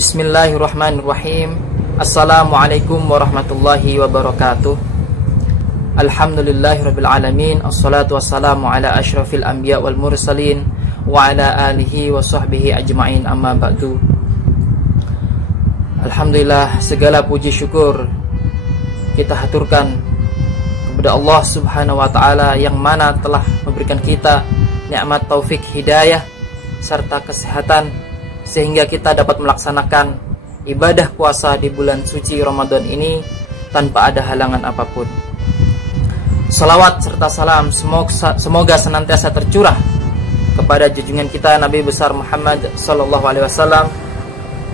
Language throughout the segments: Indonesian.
Bismillahirrahmanirrahim. Assalamualaikum warahmatullahi wabarakatuh. Alhamdulillahirabbil alamin. Assalatu wassalamu ala asyrafil anbiya wal mursalin wa ala alihi wa sahbihi ajma'in, amma ba'du. Alhamdulillah, segala puji syukur kita haturkan kepada Allah Subhanahu wa taala yang mana telah memberikan kita nikmat taufik hidayah serta kesehatan sehingga kita dapat melaksanakan ibadah puasa di bulan suci Ramadan ini tanpa ada halangan apapun. Salawat serta salam semoga senantiasa tercurah kepada junjungan kita Nabi besar Muhammad sallallahu alaihi wasallam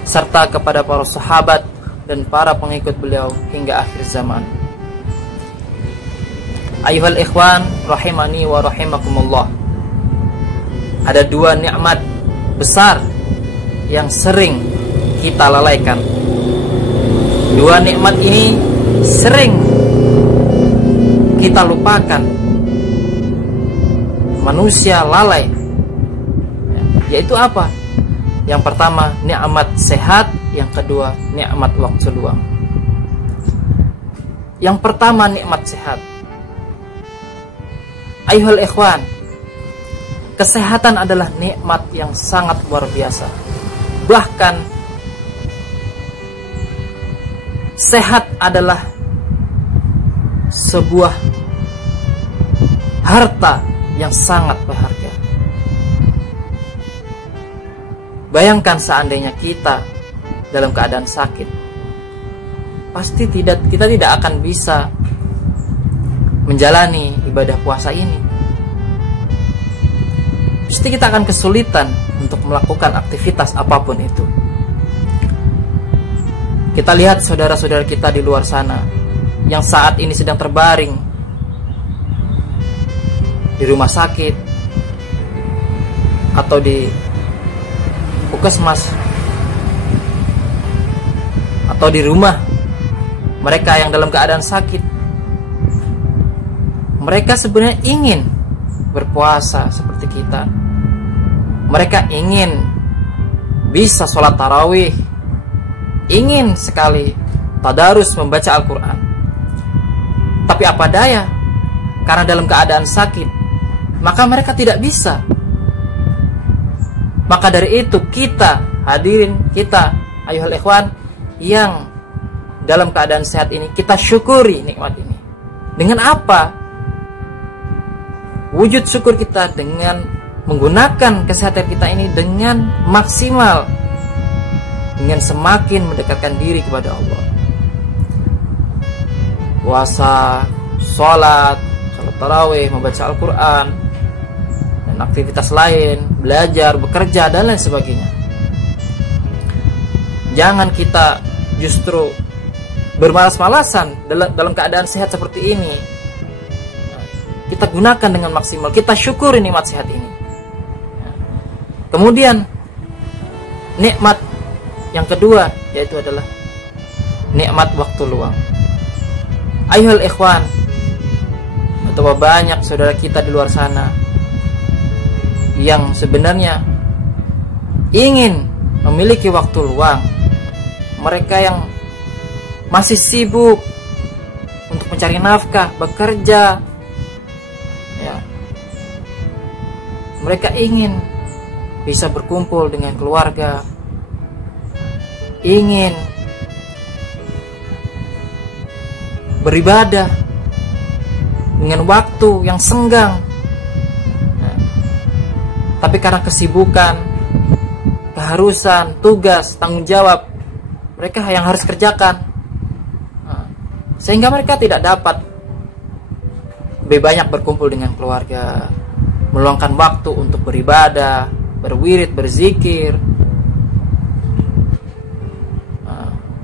serta kepada para sahabat dan para pengikut beliau hingga akhir zaman. Ayuhal ikhwan rahimani wa rahimakumullah. Ada dua nikmat besar yang sering kita lalaikan. Dua nikmat ini sering kita lupakan. Manusia lalai. Yaitu apa? Yang pertama nikmat sehat, yang kedua nikmat waktu luang. Yang pertama nikmat sehat. Ayuhal ikhwan, kesehatan adalah nikmat yang sangat luar biasa. Bahkan sehat adalah sebuah harta yang sangat berharga. Bayangkan seandainya kita dalam keadaan sakit, pasti kita tidak akan bisa menjalani ibadah puasa ini. Pasti kita akan kesulitan untuk melakukan aktivitas apapun itu. Kita lihat saudara-saudara kita di luar sana yang saat ini sedang terbaring di rumah sakit atau di puskesmas atau di rumah. Mereka yang dalam keadaan sakit, mereka sebenarnya ingin berpuasa seperti kita. Mereka ingin bisa sholat tarawih, ingin sekali tadarus membaca Al-Quran. Tapi apa daya, karena dalam keadaan sakit, maka mereka tidak bisa. Maka dari itu kita, hadirin kita, ayuhal ikhwan, yang dalam keadaan sehat ini, kita syukuri nikmat ini. Dengan apa? Wujud syukur kita dengan menggunakan kesehatan kita ini dengan maksimal, dengan semakin mendekatkan diri kepada Allah. Puasa, sholat tarawih, membaca Al-Quran, dan aktivitas lain, belajar, bekerja, dan lain sebagainya. Jangan kita justru bermalas-malasan dalam keadaan sehat seperti ini. Kita gunakan dengan maksimal, kita syukuri nikmat sehat ini. Kemudian nikmat yang kedua yaitu adalah nikmat waktu luang. Ayuhal ikhwan, betapa banyak saudara kita di luar sana yang sebenarnya ingin memiliki waktu luang. Mereka yang masih sibuk untuk mencari nafkah, bekerja, ya. Mereka ingin bisa berkumpul dengan keluarga, ingin beribadah dengan waktu yang senggang. Nah, tapi karena kesibukan, keharusan, tugas, tanggung jawab mereka yang harus kerjakan, sehingga mereka tidak dapat lebih banyak berkumpul dengan keluarga, meluangkan waktu untuk beribadah, berwirid, berzikir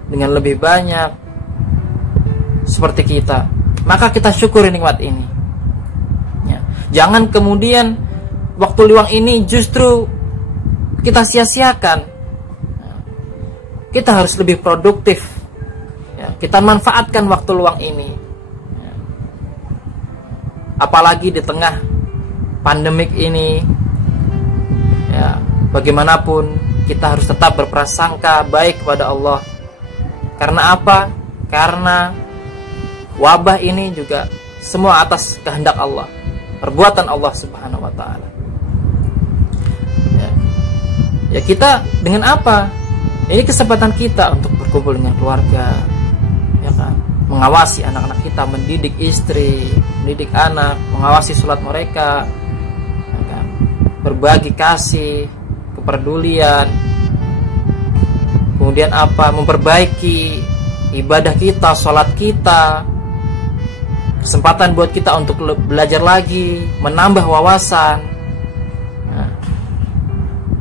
dengan lebih banyak seperti kita. Maka kita syukuri nikmat ini, ya. Jangan kemudian waktu luang ini justru kita sia-siakan. Kita harus lebih produktif, ya. Kita manfaatkan waktu luang ini, ya. Apalagi di tengah pandemik ini, ya, bagaimanapun kita harus tetap berprasangka baik kepada Allah. Karena apa? Karena wabah ini juga semua atas kehendak Allah, perbuatan Allah Subhanahu wa taala. Ya kita dengan apa? Ini kesempatan kita untuk berkumpul dengan keluarga, ya kan? Mengawasi anak-anak kita, mendidik istri, mendidik anak, mengawasi sholat mereka, ya kan? Berbagi kasih, kepedulian, kemudian apa? Memperbaiki ibadah kita, sholat kita, kesempatan buat kita untuk belajar lagi, menambah wawasan. Nah,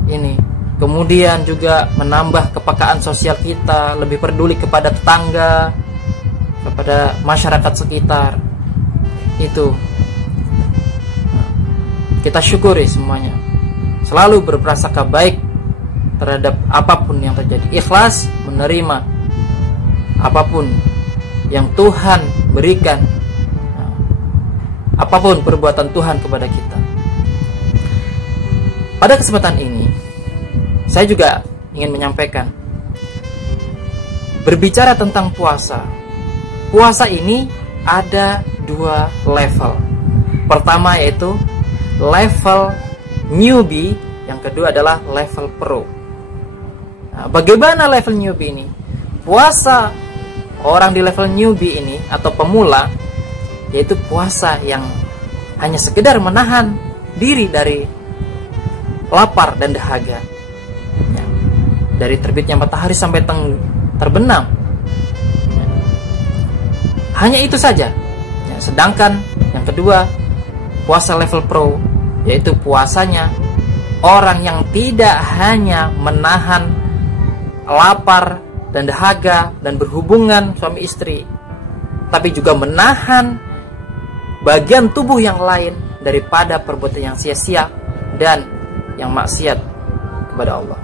ini kemudian juga menambah kepekaan sosial kita, lebih peduli kepada tetangga, kepada masyarakat sekitar. Itu kita syukuri semuanya, selalu berprasangka baik terhadap apapun yang terjadi, ikhlas menerima apapun yang Tuhan berikan, apapun perbuatan Tuhan kepada kita. Pada kesempatan ini saya juga ingin menyampaikan, berbicara tentang puasa. Puasa ini ada 2 level. Pertama yaitu level newbie, yang kedua adalah level pro. Nah, bagaimana level newbie ini? Puasa orang di level newbie ini atau pemula, yaitu puasa yang hanya sekedar menahan diri dari lapar dan dahaga, ya, dari terbitnya matahari sampai terbenam, ya, hanya itu saja, ya. Sedangkan yang kedua, puasa level pro, yaitu puasanya orang yang tidak hanya menahan lapar dan dahaga dan berhubungan suami istri, tapi juga menahan bagian tubuh yang lain daripada perbuatan yang sia-sia dan yang maksiat kepada Allah.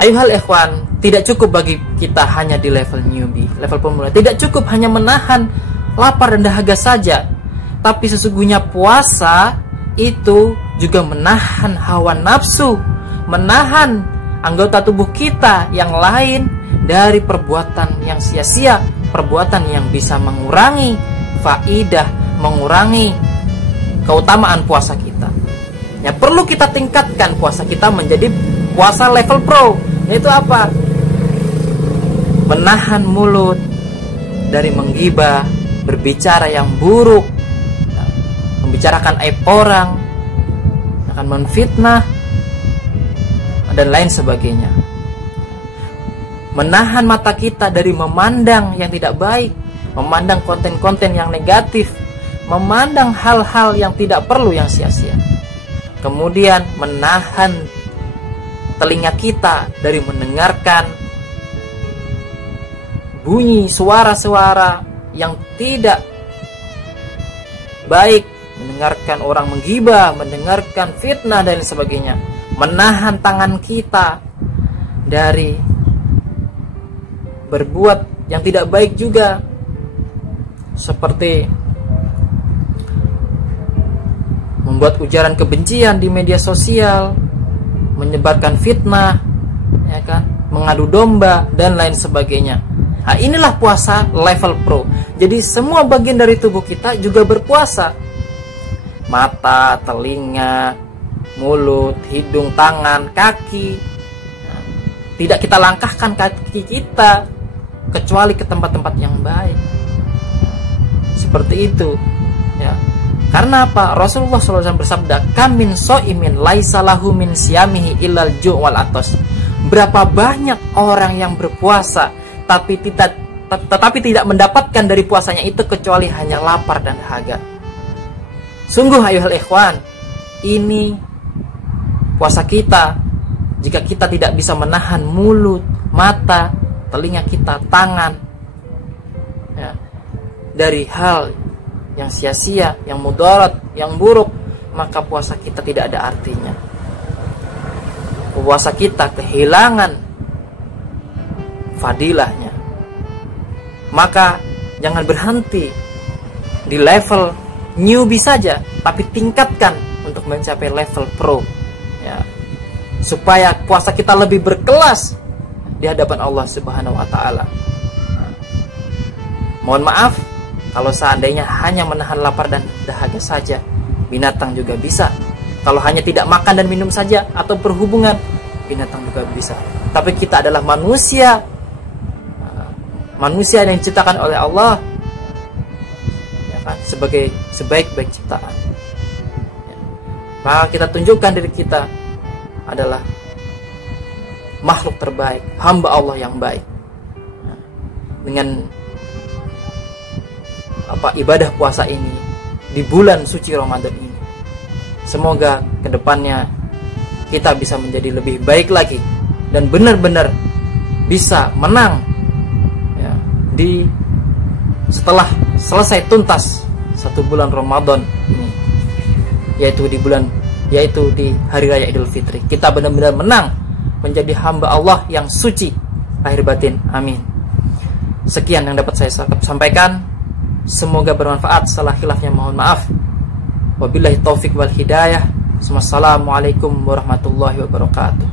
Ayuhal ikhwan, tidak cukup bagi kita hanya di level newbie, level pemula. Tidak cukup hanya menahan lapar dan dahaga saja, tapi sesungguhnya puasa itu juga menahan hawa nafsu, menahan anggota tubuh kita yang lain dari perbuatan yang sia-sia, perbuatan yang bisa mengurangi faidah, mengurangi keutamaan puasa kita. Ya, perlu kita tingkatkan puasa kita menjadi puasa level pro, yaitu apa? Menahan mulut dari menggibah, berbicara yang buruk, membicarakan aib orang, akan menfitnah dan lain sebagainya. Menahan mata kita dari memandang yang tidak baik, memandang konten-konten yang negatif, memandang hal-hal yang tidak perlu, yang sia-sia. Kemudian menahan telinga kita dari mendengarkan bunyi suara-suara yang tidak baik, mendengarkan orang menggibah, mendengarkan fitnah dan sebagainya. Menahan tangan kita dari berbuat yang tidak baik juga, seperti membuat ujaran kebencian di media sosial, menyebarkan fitnah, ya kan, mengadu domba dan lain sebagainya. Nah, inilah puasa level pro. Jadi semua bagian dari tubuh kita juga berpuasa. Mata, telinga, mulut, hidung, tangan, kaki. Nah, tidak kita langkahkan kaki kita kecuali ke tempat-tempat yang baik. Seperti itu, ya. Karena apa? Rasulullah SAW bersabda, "Kam min shaimin laisa lahu min siyamihi illal ju' wal atas." Berapa banyak orang yang berpuasa tetapi tidak mendapatkan dari puasanya itu kecuali hanya lapar dan dahaga. Sungguh ayuhal ikhwan, ini puasa kita jika kita tidak bisa menahan mulut, mata, telinga kita, tangan, ya, dari hal yang sia-sia, yang mudarat, yang buruk, maka puasa kita tidak ada artinya. Puasa kita kehilangan fadilahnya. Maka jangan berhenti di level newbie saja, tapi tingkatkan untuk mencapai level pro, ya, supaya puasa kita lebih berkelas di hadapan Allah Subhanahu wa Ta'ala. Mohon maaf kalau seandainya hanya menahan lapar dan dahaga saja. Binatang juga bisa. Kalau hanya tidak makan dan minum saja atau berhubungan, binatang juga bisa. Tapi kita adalah manusia, manusia yang diciptakan oleh Allah, ya kan, sebagai sebaik-baik ciptaan. Ya. Maka kita tunjukkan diri kita adalah makhluk terbaik, hamba Allah yang baik. Ya. Dengan ibadah puasa ini di bulan suci Ramadan ini, semoga kedepannya kita bisa menjadi lebih baik lagi dan benar-benar bisa menang, ya, setelah selesai tuntas 1 bulan Ramadan ini, yaitu di hari raya Idul Fitri. Kita benar-benar menang menjadi hamba Allah yang suci lahir batin. Amin. Sekian yang dapat saya sampaikan. Semoga bermanfaat. Salah khilafnya mohon maaf. Wabillahi taufik wal hidayah. Wassalamualaikum warahmatullahi wabarakatuh.